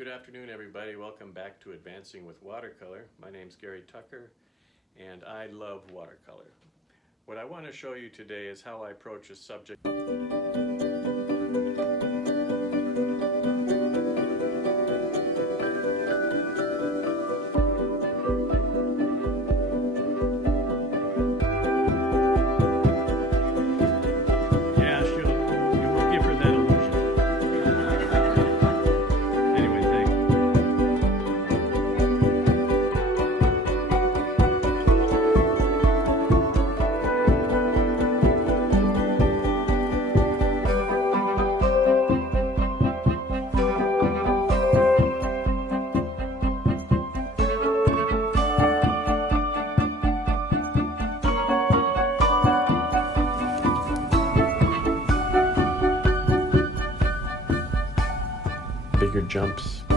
Good afternoon, everybody. Welcome back to Advancing with Watercolor. My name's Gary Tucker, and I love watercolor. What I want to show you today is how I approach a subject. Bigger jumps.